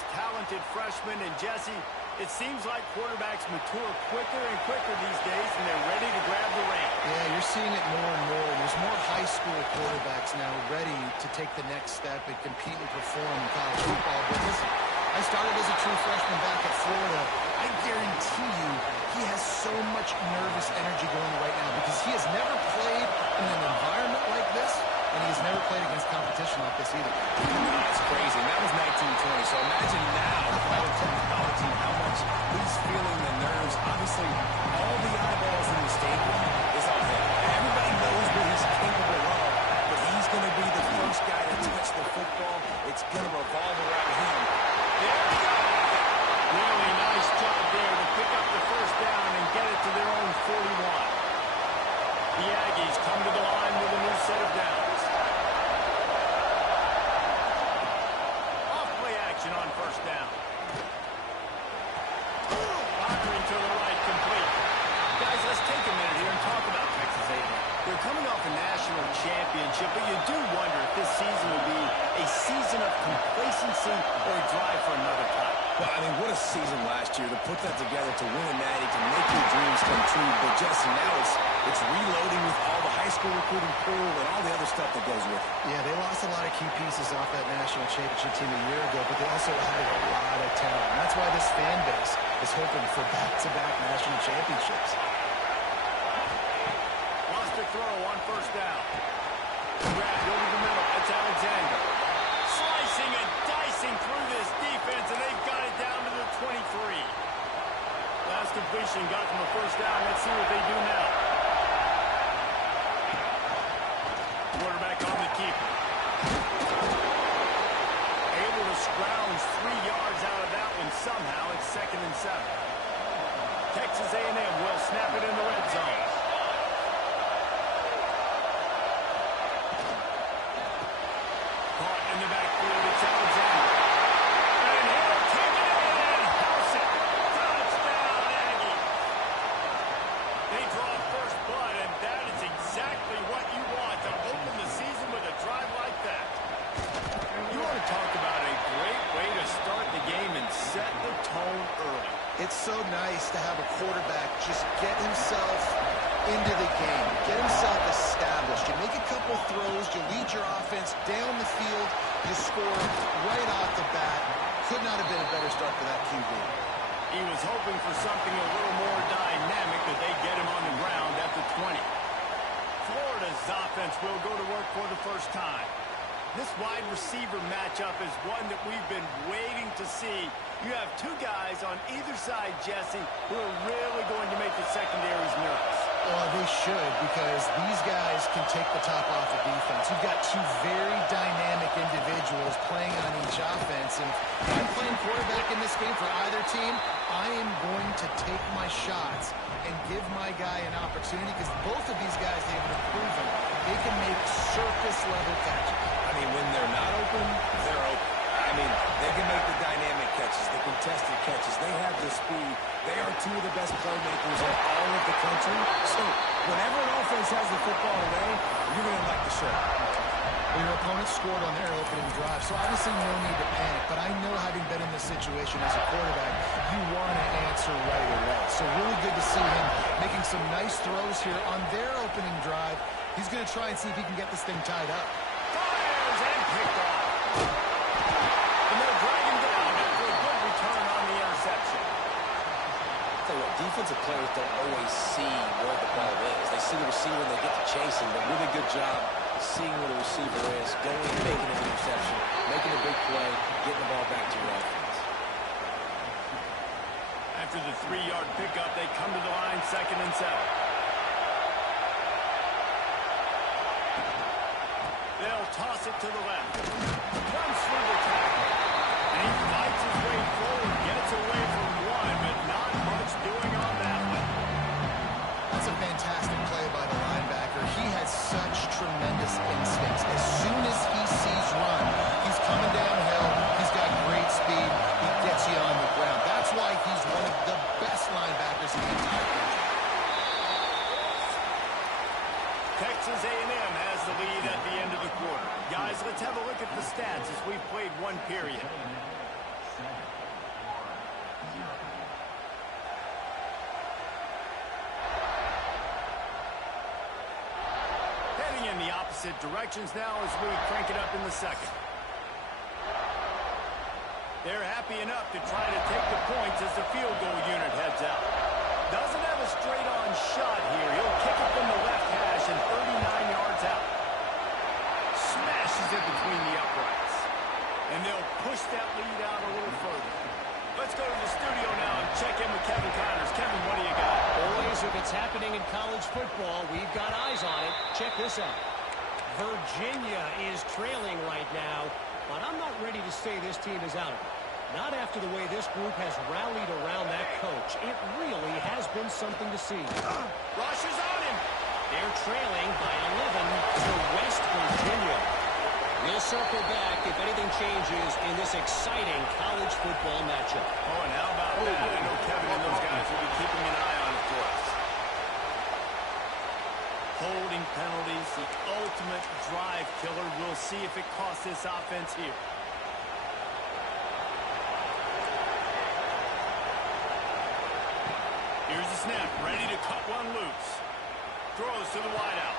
this talented freshman. And Jesse, it seems like quarterbacks mature quicker and quicker these days, and they're ready to grab the reins. Yeah, you're seeing it more and more. There's more high school quarterbacks now ready to take the next step and compete and perform in college football. But listen, I started as a true freshman back at Florida. I guarantee you he has so much nervous energy going right now because he has never played in an environment like this, and he has never played against competition like this either. It's crazy. And that was 1920. So imagine now, with all the technology, how much he's feeling the nerves. Obviously, all the eyeballs in the stadium is on him. Everybody knows what he's capable of, but he's going to be the first guy to touch the football. It's going to revolve around him. There we go. Really nice job there to pick up the first down and get it to their own 41. The Aggies come to the line with a new set of downs. Off-play action on first down. Firing to the right, complete. Guys, let's take a minute here and talk about Texas A&M. They're coming off a national championship, but you do wonder if this season will be a season of complacency or a drive for another title. Well, I mean, what a season last year to put that together, to win a natty, to make your dreams come true. But, Jesse, now it's reloading with all the high school recruiting pool and all the other stuff that goes with it. Yeah, they lost a lot of key pieces off that national championship team a year ago, but they also had a lot of talent. And that's why this fan base is hoping for back-to-back national championships. Lost a throw on first down. Grab over the middle. That's Alexander. Slicing and dicing through this defense, and they've got it down to the 23. Last completion got them a first down. Let's see what they do now. Quarterback on the keeper. Able to scrounge 3 yards out of that one somehow. It's 2nd and 7. Texas A&M will snap it in the red zone. Caught in the backfield. It's Alexander. And he'll take it in and house it. Touchdown, Aggie. They draw first blood, and that is exactly what you want to open the season with a drive like that. You want to talk about a great way to start the game and set the tone early. It's so nice to have a quarterback just get himself into the game, get himself established. You make a couple throws, you lead your offense down the field, you score right off the bat. Could not have been a better start for that QB. He was hoping for something a little more dynamic, but they get him on the ground at the 20. Florida's offense will go to work for the first time. This wide receiver matchup is one that we've been waiting to see. You have 2 guys on either side, Jesse, who are really going to make the secondaries nervous. Well, they should, because these guys can take the top off the defense. You've got 2 very dynamic individuals playing on each offense, and if I'm playing quarterback in this game for either team, I am going to take my shots and give my guy an opportunity, because both of these guys, they have proven they can make surface-level catches. I mean, when they're not open, they're open. I mean, they can make the dynamic catches, the contested catches. They have the speed. They are 2 of the best playmakers in all of the country. So whenever an offense has the football away, you're going to like the show. Well, your opponent scored on their opening drive, so obviously no need to panic. But I know, having been in this situation as a quarterback, you want to answer right away. So really good to see him making some nice throws here on their opening drive. He's going to try and see if he can get this thing tied up. Fires and picked off. And they'll drag him down after a good return on the interception. I'll tell you what, defensive players don't always see where the ball is. They see the receiver and they get to chasing, but really good job seeing where the receiver is, going and making an interception, making a big play, getting the ball back to your offense. After the 3-yard pickup, they come to the line, 2nd and 7. They'll toss it to the left. Runs through the tackle. And he fights his way forward, gets away from one, but not much doing on that one. That's a fantastic play by the linebacker. He has such tremendous instincts. As soon as he sees run, he's coming downhill. He's got great speed. He gets you on the ground. That's why he's one of the best linebackers in the entire country. Texas A&M has the lead at the end of the quarter. Guys, let's have a look at the stats as we've played 1 period. opposite directions now as we crank it up in the second. They're happy enough to try to take the points as the field goal unit heads out. Doesn't have a straight-on shot here. He'll kick it from the left hash and 39 yards out. Smashes it between the uprights. And they'll push that lead out a little further. Let's go to the studio now and check in with Kevin Connors. Kevin, what do you got? Boys, if it's happening in college football, we've got eyes on it. Check this out. Virginia is trailing right now, but I'm not ready to say this team is out of it. Not after the way this group has rallied around that coach. It really has been something to see. Rush is on him. They're trailing by 11 to West Virginia. We'll circle back if anything changes in this exciting college football matchup. Oh, and how about that? I know Kevin and those guys will be keeping an eye on it for us. Holding penalties, the ultimate drive killer. We'll see if it costs this offense here. Here's the snap, ready to cut one loose. Throws to the wideout.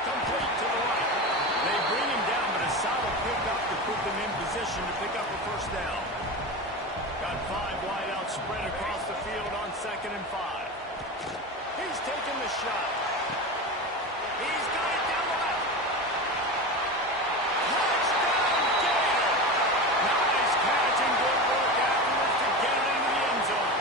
Complete to the right. They bring him down, but a solid pickup to put them in position to pick up a first down. Got 5 wideouts spread across the field on 2nd and 5. He's taking the shot. He's got it down the left. Touchdown, Gator! Nice catch and good work afterwards to get it into the end zone.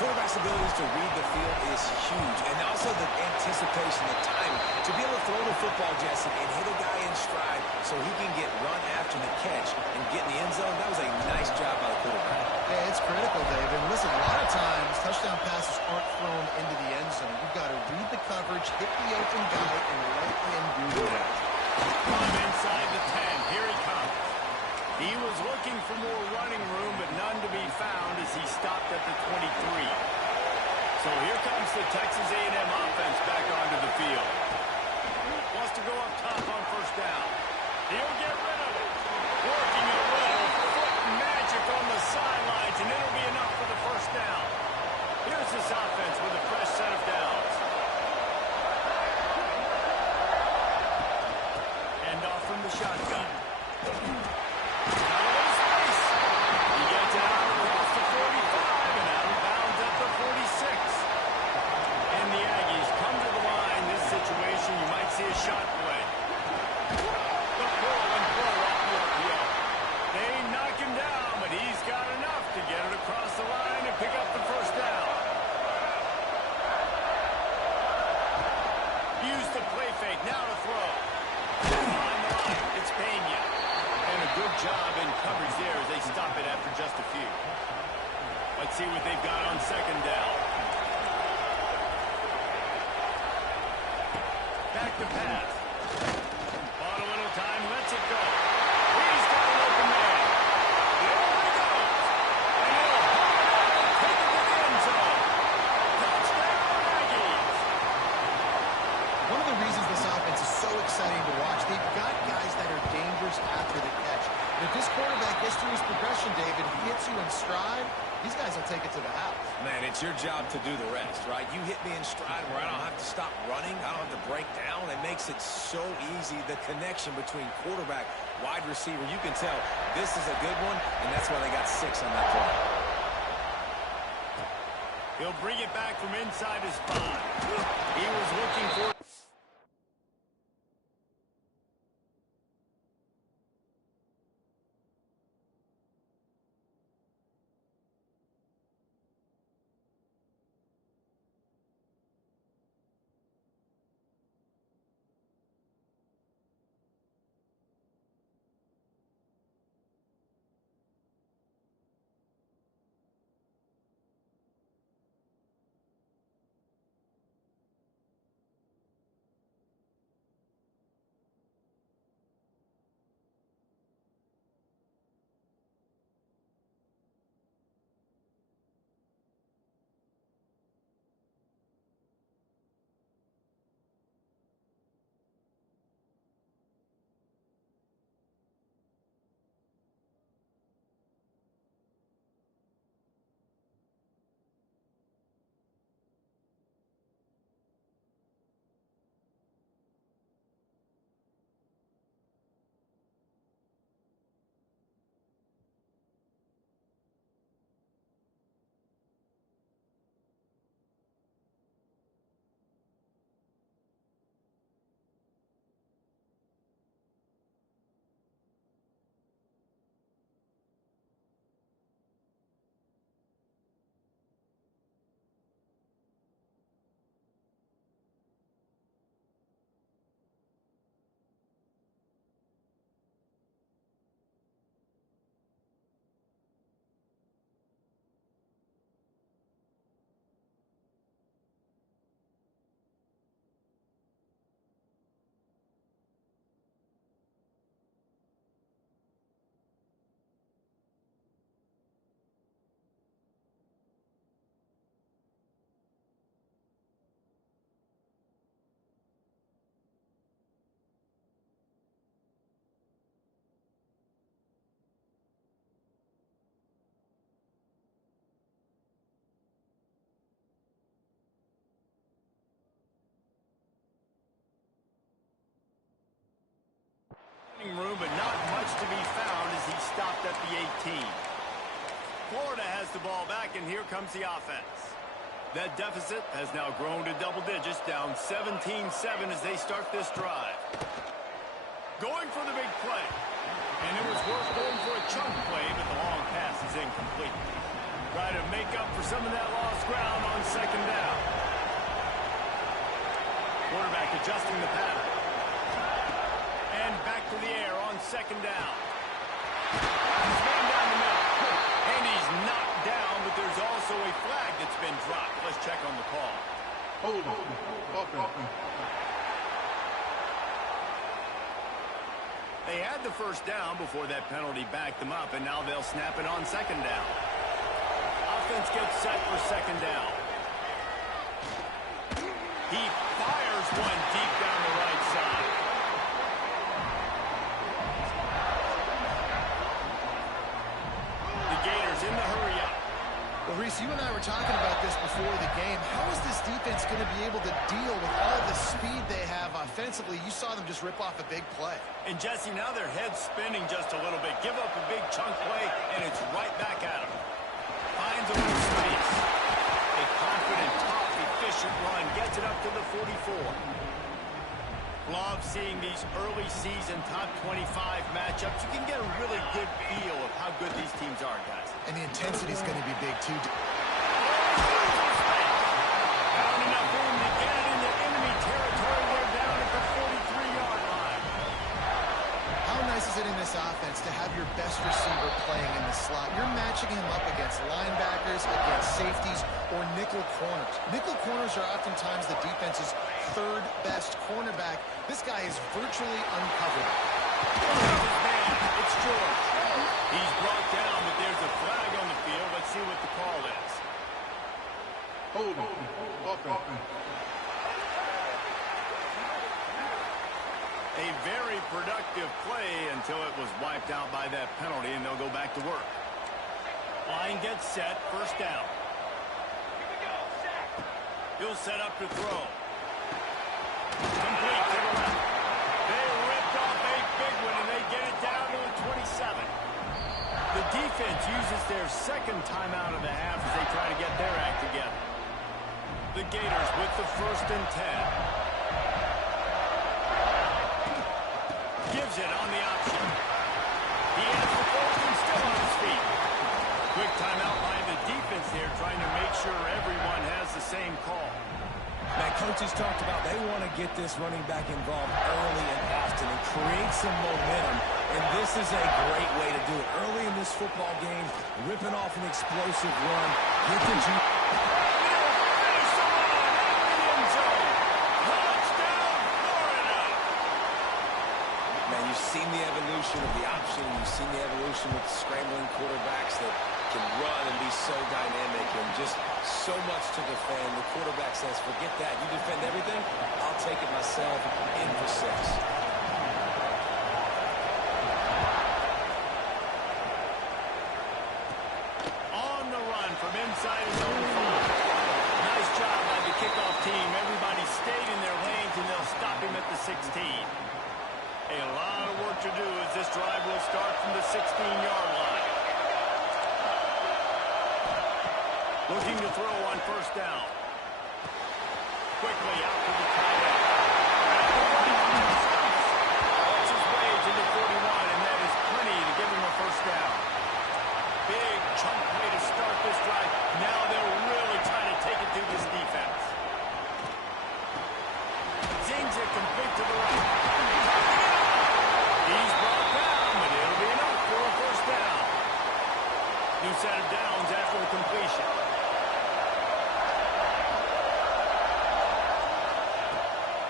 Quarterback's abilities to read the field is huge, and also the anticipation, the time to be able to throw the football, Jesse, and hit a guy in stride so he can get run after the catch and get in the end zone. That was a nice job by the quarterback. Yeah, it's critical, Dave. And listen, a lot of times touchdown passes aren't thrown into the end zone. You've got to read the coverage, hit the open guy, and let him do the rest. From inside the 10, here he comes. He was looking for more running room, but none to be found as he stopped at the 23. So here comes the Texas A&M offense back onto the field. Wants to go up top on first down. He'll get rid of it. Working a little foot magic on the sidelines, and it'll be enough for the first down. Here's this offense with a fresh set of downs. End off from the shotgun. See a shot play. The pull and throw off the RPO. They knock him down, but he's got enough to get it across the line and pick up the first down. Use the play fake. Now to throw. On the line, it's Pena. And a good job in coverage there as they stop it after just a few. Let's see what they've got on second down. Back to pass. Bought a little time, lets it go. He's got an open man. There he goes. And he'll take it to the end zone. Touchdown, Aggies. One of the reasons this offense is so exciting to watch, they've got guys that are dangerous after the catch. And if this quarterback gets through his progression, David, he hits you in stride, these guys will take it to the house. Man, it's your job to do the rest, right? You hit me in stride where I don't have to stop running. I don't have to break down. It makes it so easy, the connection between quarterback, wide receiver. You can tell this is a good one, and that's why they got 6 on that play. He'll bring it back from inside his 5. He was looking for... 18. Florida has the ball back, and here comes the offense. That deficit has now grown to double digits, down 17-7 as they start this drive. Going for the big play. And it was worth going for a chunk play, but the long pass is incomplete. Try to make up for some of that lost ground on second down. Quarterback adjusting the pattern. And back to the air on second down. He's man down the middle. And he's knocked down, but there's also a flag that's been dropped. Let's check on the call. Hold on. They had the first down before that penalty backed them up, and now they'll snap it on second down. Offense gets set for second down. He fires one deep down the right side. The Gators in the hurry up. Well, Reese, you and I were talking about this before the game. How is this defense going to be able to deal with all the speed they have offensively? You saw them just rip off a big play. And, Jesse, now their head's spinning just a little bit. Give up a big chunk play, and it's right back at them. Finds a little space. A confident, tough, efficient run. Gets it up to the 44. Love seeing these early season top 25 matchups. You can get a really good feel of how good these teams are, guys. And the intensity is going to be big, too. Found enough room to get it into enemy territory. They're down at the 43-yard line. How nice is it in this offense to have your best receiver playing in the slot? You're matching him up against linebackers, against safeties, or nickel corners. Nickel corners are oftentimes the defense's third best cornerback. This guy is virtually uncoverable. It's George. He's brought down, but there's a flag on the field. Let's see what the call is. Hold on. A very productive play until it was wiped out by that penalty, and they'll go back to work. Line gets set, first down. He'll set up to throw. Complete to the left. They ripped off a big one, and they get it down to the 27. The defense uses their second timeout of the half as they try to get their act together. The Gators with the 1st and 10. Gives it on the option. He has the first and still on his feet. Quick timeout by the defense here, trying to make sure everyone has the same call. That coaches talked about they want to get this running back involved early and often and create some momentum, and this is a great way to do it. Early in this football game, ripping off an explosive run. Get the You've seen the evolution of the option. You've seen the evolution with scrambling quarterbacks that can run and be so dynamic and just so much to defend. The quarterback says, forget that. You defend everything, I'll take it myself in for 6. On the run from inside his own 5. Nice job by the kickoff team. Everybody stayed in their lanes, and they'll stop him at the 16. A lot of work to do as this drive will start from the 16-yard line. Looking to throw on first down. Quickly out to the tight end. Works his way to the 41, and that is plenty to give him a first down. Big chunk play to start this drive. Now they'll really try to take it through this defense. Zings it complete to the right. He's brought down, but it'll be enough for a first down. New set of downs after the completion.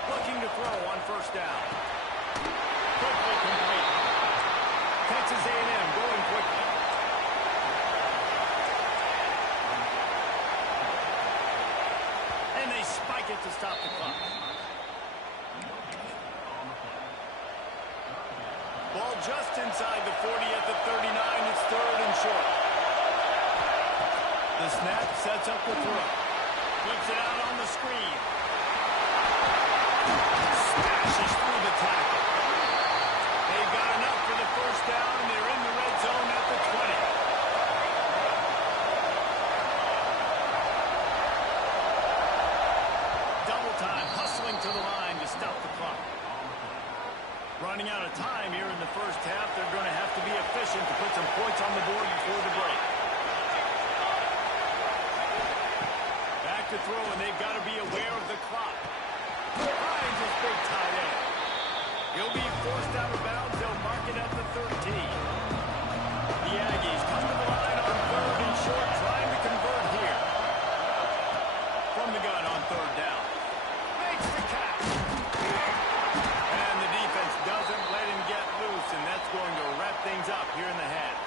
Looking to throw on first down. Quickly complete. Texas A&M going quickly. And they spike it to stop the clock. Ball just inside the 40 at the 39. It's 3rd and short. The snap sets up the throw. Flips it out on the screen. Smashes through the tackle. They've got enough for the first down, and they're in the red zone at the 20. time here in the first half. They're going to have to be efficient to put some points on the board before the break. Back to throw, and they've got to be aware of the clock. Finds his big tight end. He'll be forced out of bounds. They'll mark it at the 13. The Aggies come to the line on third and short, trying to convert here. From the gun on third down. Makes the catch. And the defense doesn't let him get loose, and that's going to wrap things up here in the half.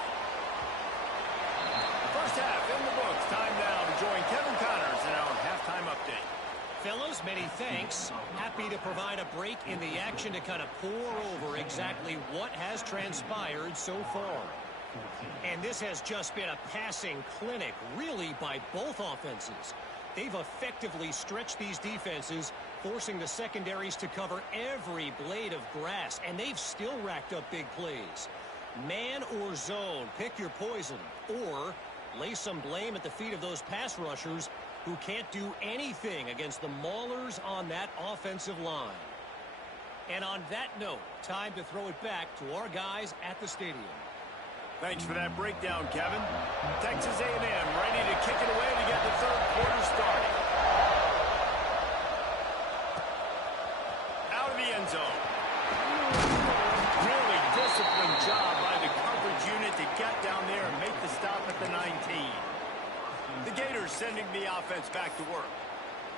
First half in the books. Time now to join Kevin Connors in our halftime update. Fellas, many thanks. Happy to provide a break in the action to kind of pour over exactly what has transpired so far. And this has just been a passing clinic, really, by both offenses. They've effectively stretched these defenses, forcing the secondaries to cover every blade of grass, and they've still racked up big plays. Man or zone, pick your poison, or lay some blame at the feet of those pass rushers who can't do anything against the maulers on that offensive line. And on that note, time to throw it back to our guys at the stadium. Thanks for that breakdown, Kevin. Texas A&M ready to kick it away to get the third quarter started. Out of the end zone. Really disciplined job by the coverage unit to get down there and make the stop at the 19. The Gators sending the offense back to work.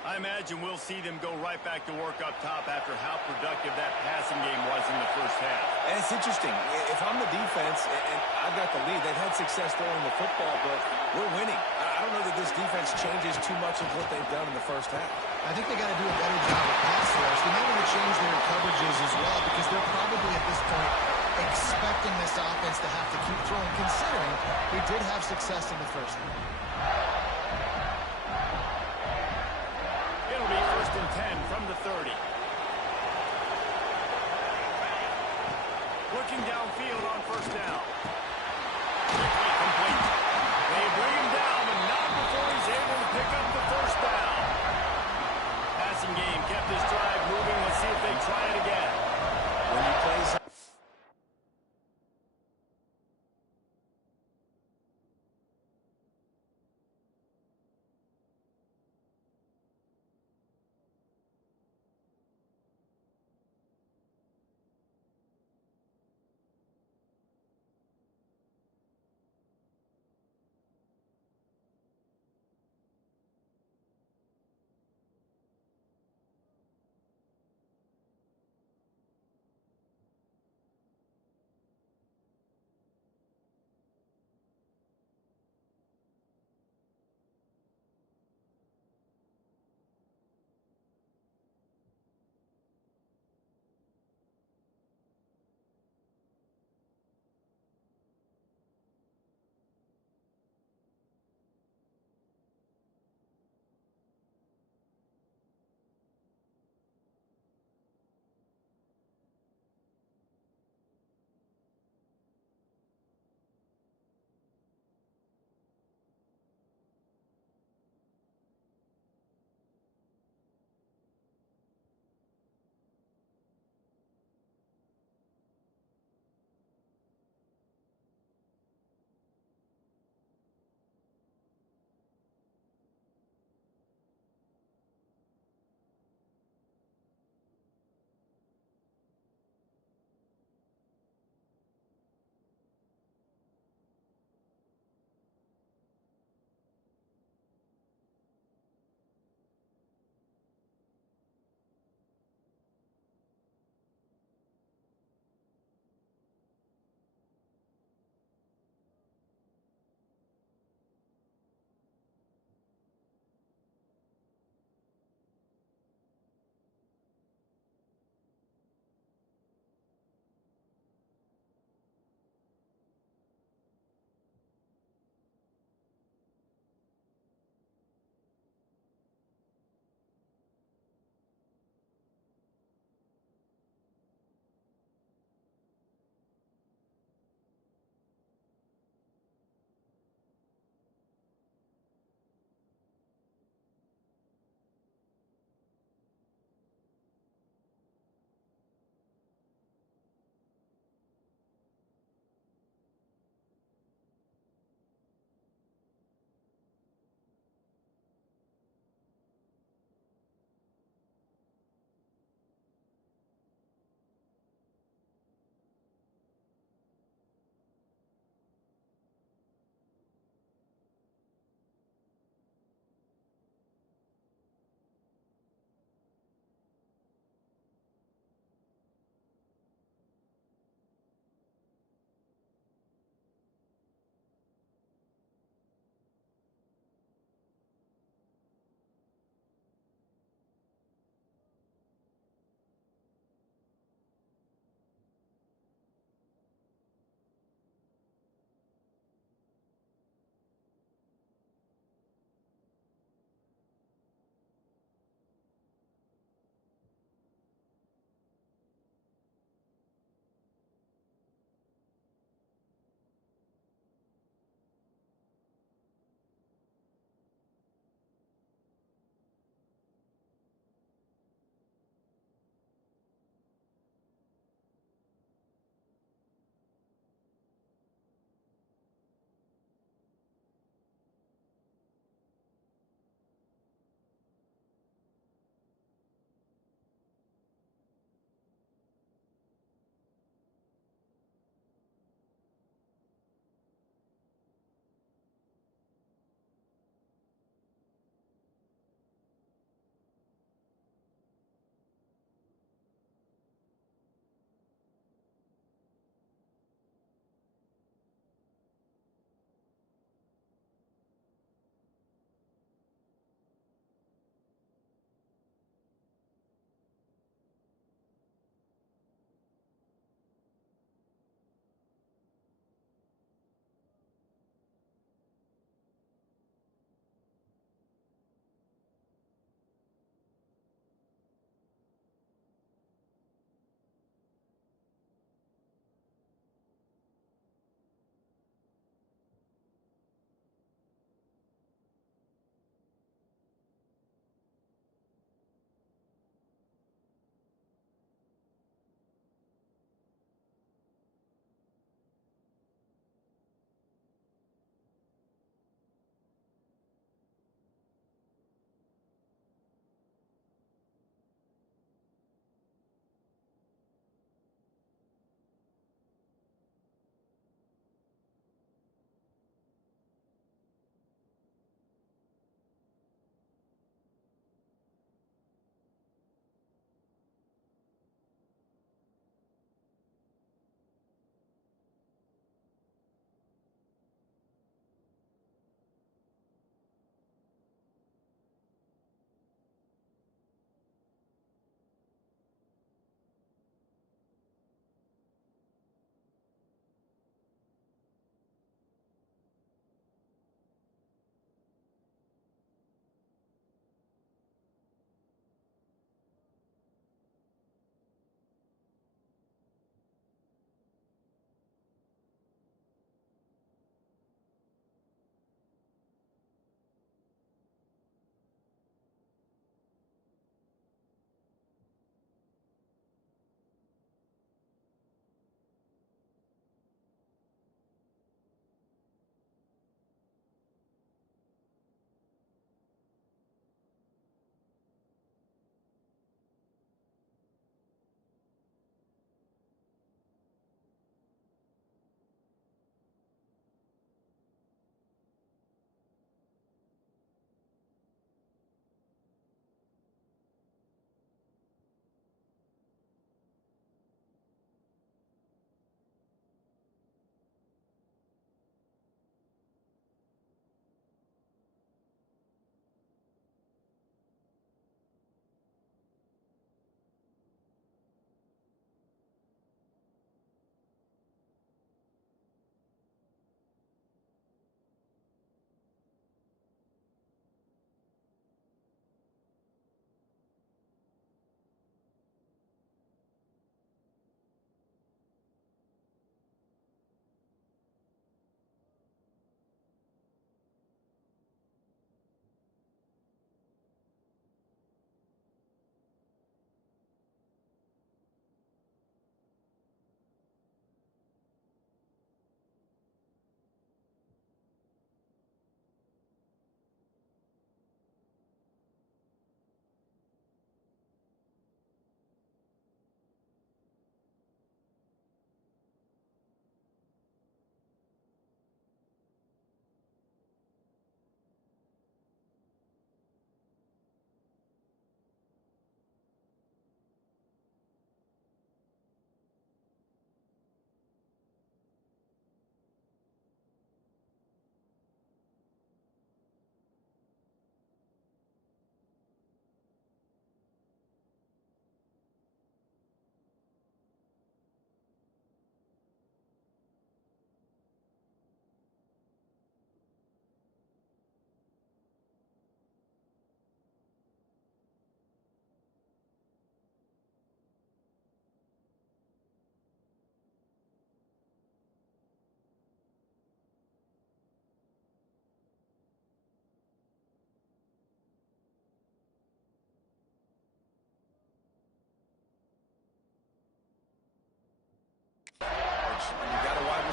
I imagine we'll see them go right back to work up top after how productive that passing game was in the first half. And it's interesting. If I'm the defense and I've got the lead, they've had success throwing the football, but we're winning. I don't know that this defense changes too much of what they've done in the first half. I think they got to do a better job of pass rush. They may want to change their coverages as well because they're probably at this point expecting this offense to have to keep throwing, considering they did have success in the first half. It'll be 1st and 10 from the 30. Looking downfield on first down. Quickly complete. They bring him down, and not before he's able to pick up the first down. Passing game kept his drive moving. Let's see if they try it again. When you play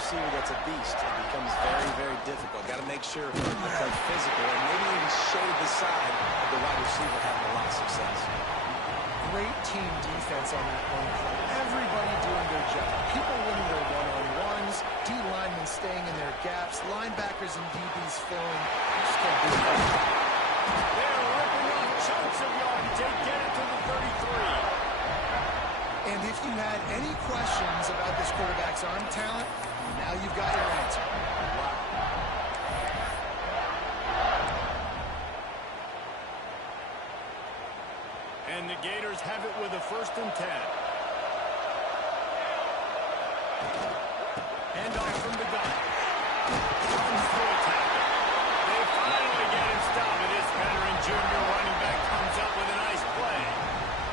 receiver that's a beast, it becomes very, very difficult. Got to make sure it becomes physical and maybe even shade the side of the wide receiver having a lot of success. Great team defense on that one play. Everybody doing their job. People winning their one-on-ones, D-linemen staying in their gaps, linebackers and DBs filling. You just can't do that. They're ripping off chunks of yardage. They get it to the 33. And if you had any questions about this quarterback's arm talent, now you've got your answer. Wow. And the Gators have it with a 1st and 10. Hand off from the gun. Runs through a tackle. They finally get him stopped. This veteran junior running back comes up with a nice play.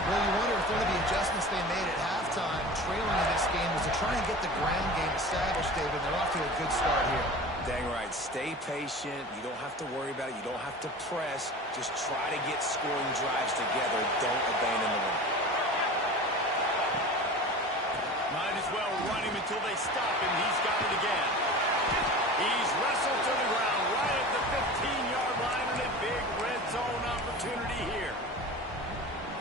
Well, you wonder if one of the adjustments they made at halftime, trailing in this game, was to try and get the ground game established, David. They're off to a good start here. Dang right. Stay patient. You don't have to worry about it. You don't have to press. Just try to get scoring drives together. Don't abandon the run. Might as well run him until they stop him. He's got it again. He's wrestled to the ground right at the 15-yard line, and a big red zone opportunity here.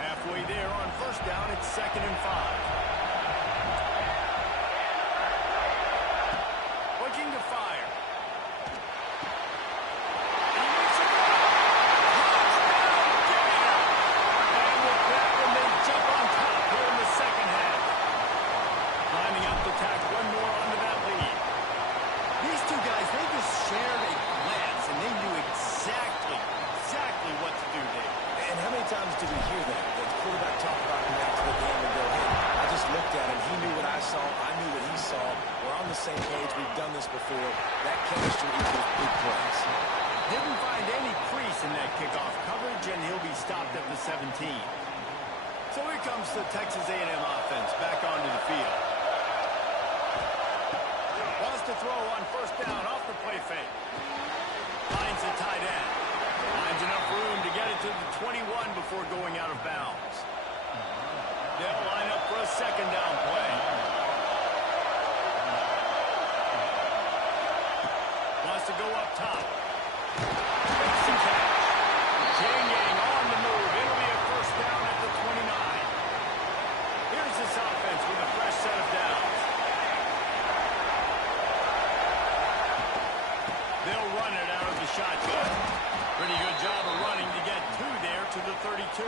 Halfway there on 1st down, it's 2nd and 5. Looking to fire. He makes a run. Touchdown, Gator! And with that one, they jump on top here in the 2nd half. Lining up to tack one more onto that lead. These two guys, they just shared a glance, and they knew exactly what to do there. And how many times do we hear that? The quarterback talk about him after the game and go, hey, I just looked at him. He knew what I saw. I knew what he saw. We're on the same page. We've done this before. That chemistry equals big plays. Didn't find any crease in that kickoff coverage, and he'll be stopped at the 17. So here comes the Texas A&M offense back onto the field. Wants to throw on 1st down off the play fake. Finds the tight end. Finds enough room to get it to the 21 before going out of bounds. They'll line up for a 2nd down play. Wants to go up top. Makes the catch. Changing on the move. It'll be a 1st down at the 29. Here's this offense with a fresh set of downs. They'll run it out of the shotgun. Pretty good job of running to get 2 there to the 32.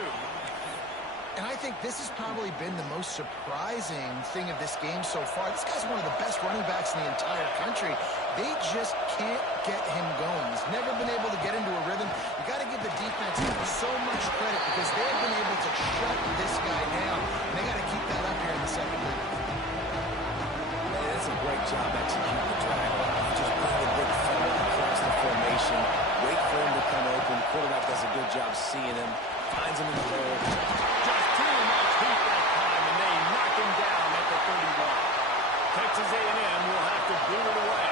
And I think this has probably been the most surprising thing of this game so far. This guy's one of the best running backs in the entire country. They just can't get him going. He's never been able to get into a rhythm. You got to give the defense so much credit because they've been able to shut this guy down. And they got to keep that up here in the 2nd half. Man, that's a great job executing the drag. You just bring the big fella across the formation, wait for him to come open. Quarterback does a good job seeing him, finds him in the hole. Just too much heat that time, and they knock him down at the 31. Texas A&M will have to boot it away.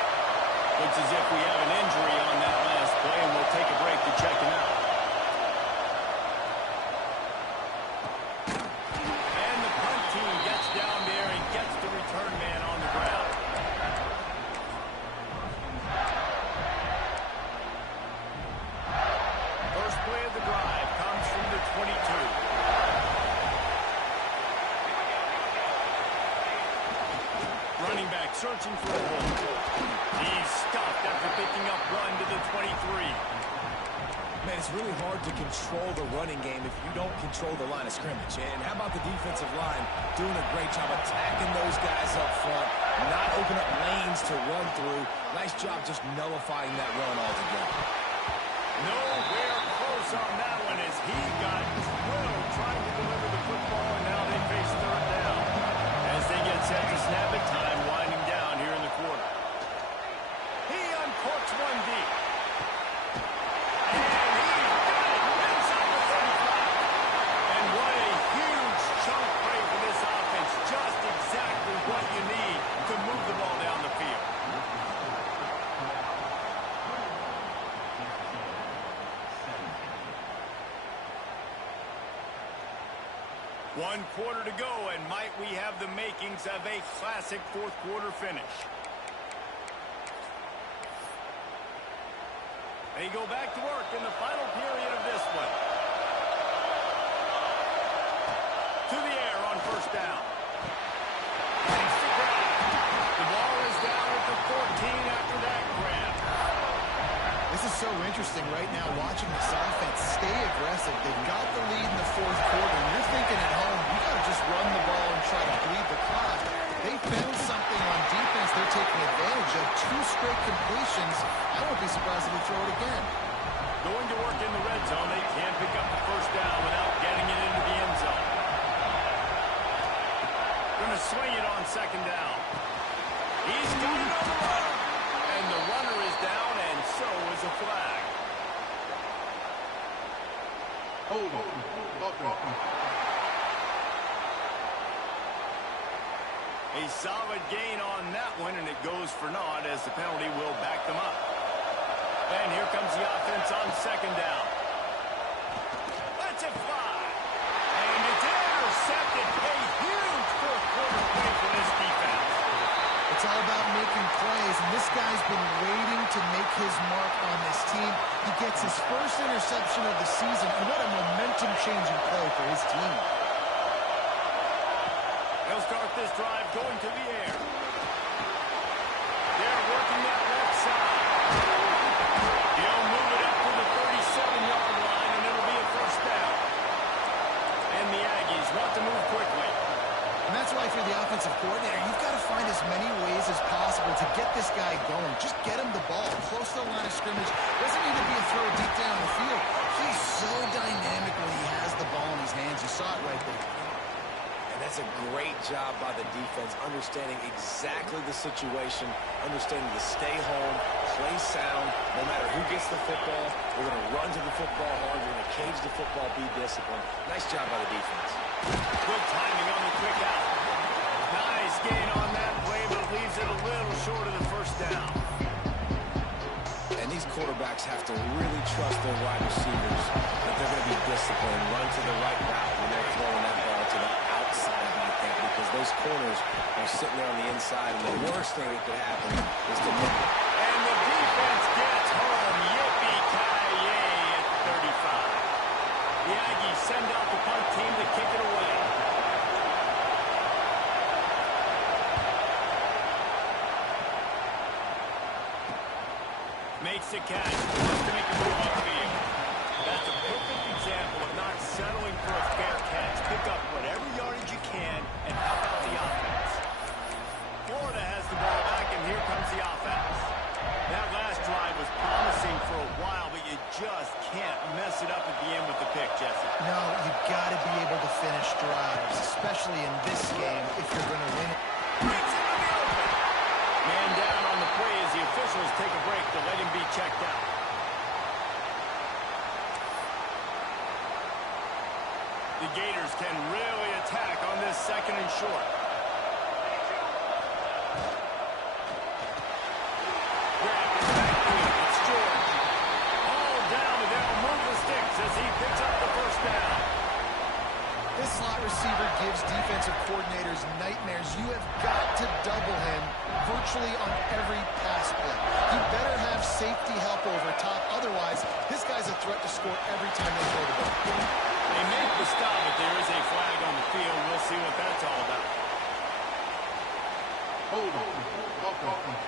Looks as if we have an injury on that last play, and we'll take a break to check him out. And the punt team gets down there and gets the return man on the ground. First play of the drive comes from the 22. Running back searching for a hole. He's stopped after picking up 1 to the 23. Man, it's really hard to control the running game if you don't control the line of scrimmage. And how about the defensive line doing a great job attacking those guys up front, not open up lanes to run through. Nice job just nullifying that run altogether. Nowhere close on that one as he got drilled trying to deliver the football, and now they face 3rd down. As they get set to snap it, time winding down here in the quarter. He uncorks one deep. And he's got it inside the 35. And what a huge chunk play for this offense. Just exactly what you need to move the ball down the field. One quarter to go, and might we have the makings of a classic 4th quarter finish. They go back to work in the final period of this one. To the air on first down. Takes the grab. The ball is down at the 14 after that grab. This is so interesting right now watching this offense stay aggressive. They've got the lead in the fourth quarter, and you're thinking at home, you got to just run the ball and try to bleed the clock. They found something on defense they're taking advantage of. 2 straight completions. I won't be surprised if they throw it again. Going to work in the red zone. They can't pick up the first down without getting it into the end zone. Going to swing it on second down. He's got it on the run. And the runner is down, and so is a flag. Hold on. Offense. A solid gain on that one, and it goes for naught as the penalty will back them up. And here comes the offense on second down. Let's it fly. And it's intercepted. A huge fourth quarter play for this defense. It's all about making plays, and this guy's been waiting to make his mark on this team. He gets his first interception of the season, and what a momentum-changing play for his team. They'll start this drive going to the air. They're working that left side. He'll move it up to the 37-yard line, and it'll be a first down. And the Aggies want to move quickly. And that's why if you're the offensive coordinator, you've got to find as many ways as possible to get this guy going. Just get him the ball close to the line of scrimmage. Doesn't need to be a throw deep down the field. He's so dynamic when he has the ball in his hands. You saw it right there. And that's a great job by the defense, understanding exactly the situation, understanding to stay home, play sound, no matter who gets the football. We're going to run to the football hard. We're going to cage the football, be disciplined. Nice job by the defense. Good timing on the quick out. Nice gain on that play, but it leaves it a little short of the first down. And these quarterbacks have to really trust their wide receivers that they're going to be disciplined, run to the right route when they're throwing that ball to the outside like that, because those corners are sitting there on the inside, and the worst thing that could happen is to miss. And the defense gets home. Yippee-ki-yay at the 35. The Aggies send out the punt team to kick it away. Makes the catch. Wants to make a move upfield. That's a perfect example of not settling for a fair catch. Pick up whatever yardage you can and help out the offense. Florida has the ball back, and here comes the offense. That last drive was promising for a while, but you just can't mess it up at the end with the pick, Jesse. No, you've got to be able to finish drives, especially in this game if you're going to win it. Breaks it in the open. Man down on the play as the officials take a break to let him be checked out. The Gators can really attack on this second and short. Grab it backfield. It's George. All down, and they'll move the sticks as he picks up the first down. This slot receiver gives defensive coordinators nightmares. You have got to double him virtually on every pass play. You better have safety help over top. Otherwise, this guy's a threat to score every time they throw the ball. They make the stop, but there is a flag on the field. We'll see what that's all about. Hold on. Offense.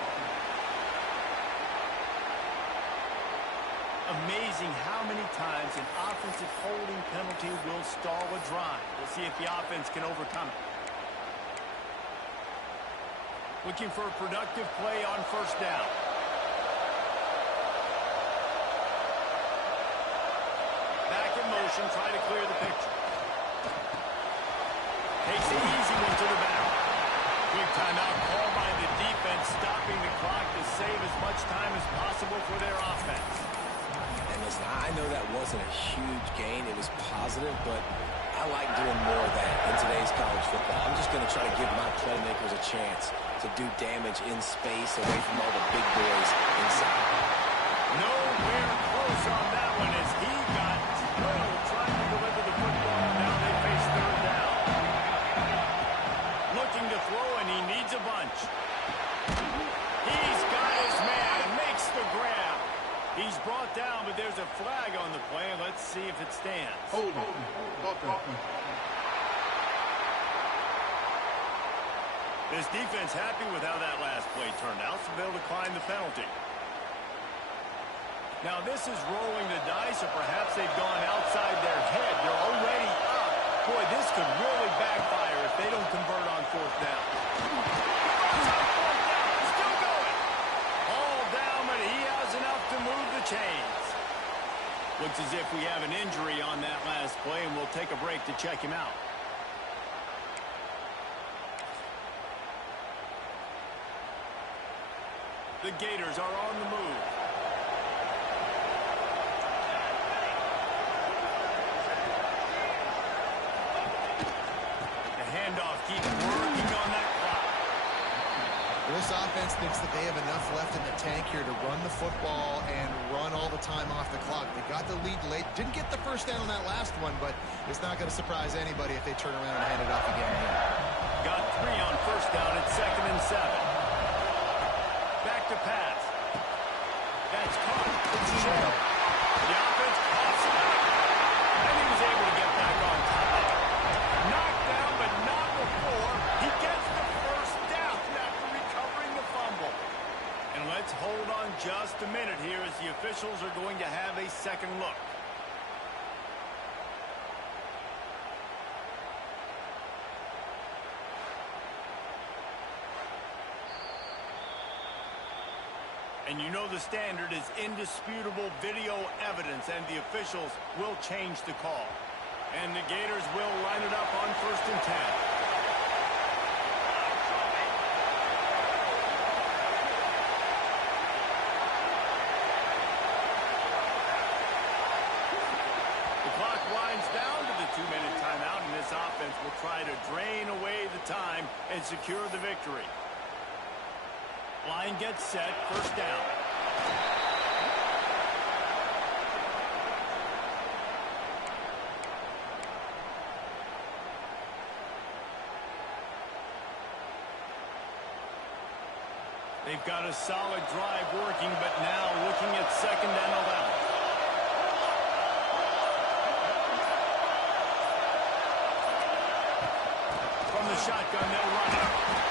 Amazing how many times an offensive holding penalty will stall a drive. We'll see if the offense can overcome it. Looking for a productive play on first down. Back in motion, try to clear the picture. Takes the easy one to the back. Quick timeout called by the defense, stopping the clock to save as much time as possible for their offense. And listen, I know that wasn't a huge gain. It was positive, but I like doing more of that in today's college football. I'm just going to try to give my playmakers a chance to do damage in space away from all the big boys inside. Nowhere close on that one as he got drilled trying to deliver the football. Now they face third down. Looking to throw, and he needs a bunch. He's got his man, makes the grab. He's brought down, but there's a flag on the play. Let's see if it stands. Hold on. Offense. This defense happy with how that last play turned out, so they'll decline the penalty. Now this is rolling the dice, or perhaps they've gone outside their head. They're already up. Boy, this could really backfire if they don't convert on fourth down. Still going. All down, but he has enough to move the chains. Looks as if we have an injury on that last play, and we'll take a break to check him out. The Gators are on the move. The handoff keeps working on that clock. This offense thinks that they have enough left in the tank here to run the football and run all the time off the clock. They got the lead late. Didn't get the first down on that last one, but it's not going to surprise anybody if they turn around and hand it off again here. Got 3 on first down at 2nd and 7. Back to pass. That's caught. It's short. The offense pops it up. And he was able to get back on top of it. Knocked down, but not before. He gets the first down after recovering the fumble. And let's hold on just a minute here as the officials are going to have a second look. And you know the standard is indisputable video evidence, and the officials will change the call. And the Gators will line it up on 1st and 10. The clock winds down to the 2-minute timeout, and this offense will try to drain away the time and secure the victory. Line gets set, 1st down. They've got a solid drive working, but now looking at 2nd and 11. From the shotgun, they'll run it.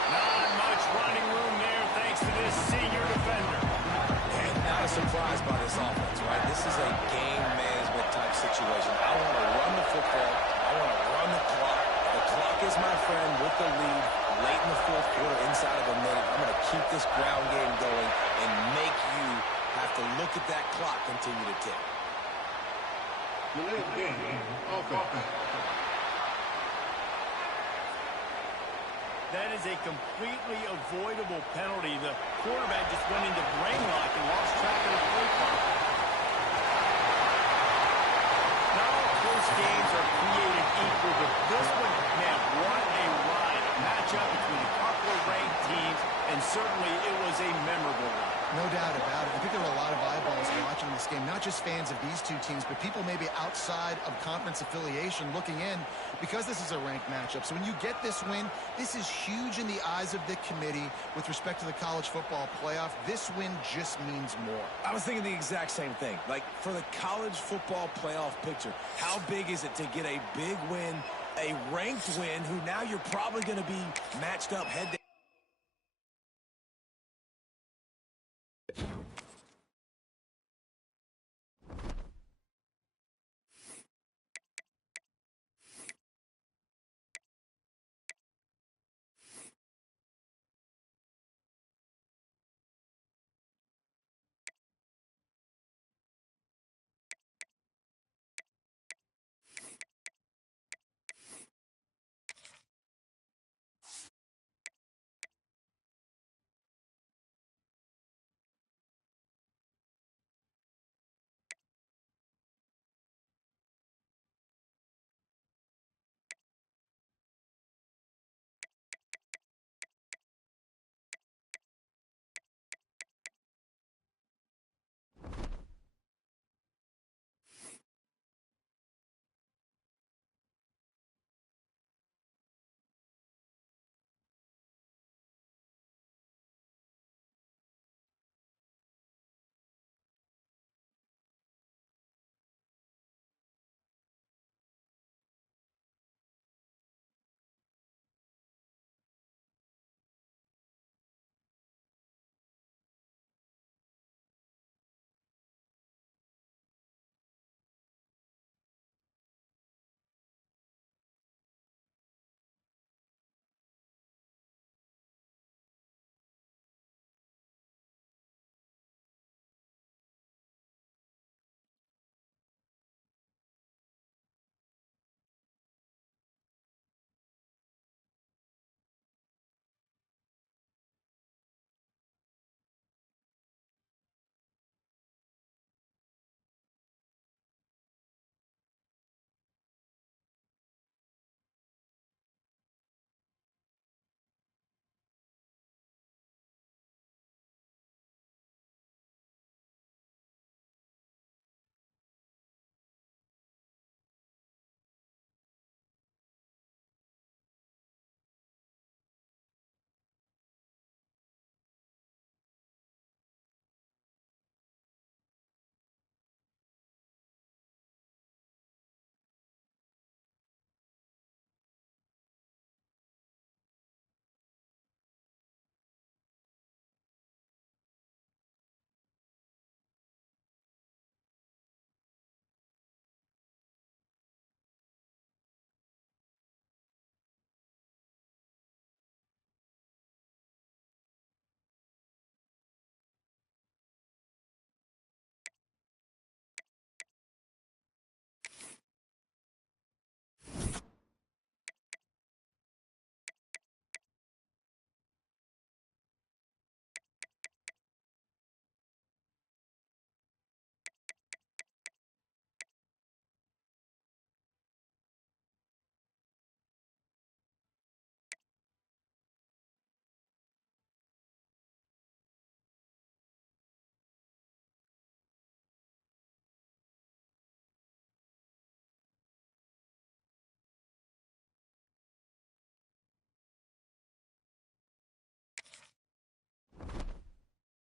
Not much running room there thanks to this senior defender. And not a surprise by this offense, right? This is a game management type situation. I want to run the football. I want to run the clock. The clock is my friend with the lead late in the 4th quarter, inside of a minute. I'm going to keep this ground game going and make you have to look at that clock continue to tick. Delay game. Offense. That is a completely avoidable penalty. The quarterback just went into brain lock and lost track of the play clock. Not all close games are created equal, but this one, man, what a ride. A matchup between a couple of ranked teams, and certainly it was a memorable one. No doubt about it. I think there were a lot of eyeballs watching this game, not just fans of these two teams, but people maybe outside of conference affiliation looking in because this is a ranked matchup. So when you get this win, this is huge in the eyes of the committee with respect to the college football playoff. This win just means more. I was thinking the exact same thing. Like, for the college football playoff picture, how big is it to get a big win, a ranked win, who now you're probably going to be matched up head to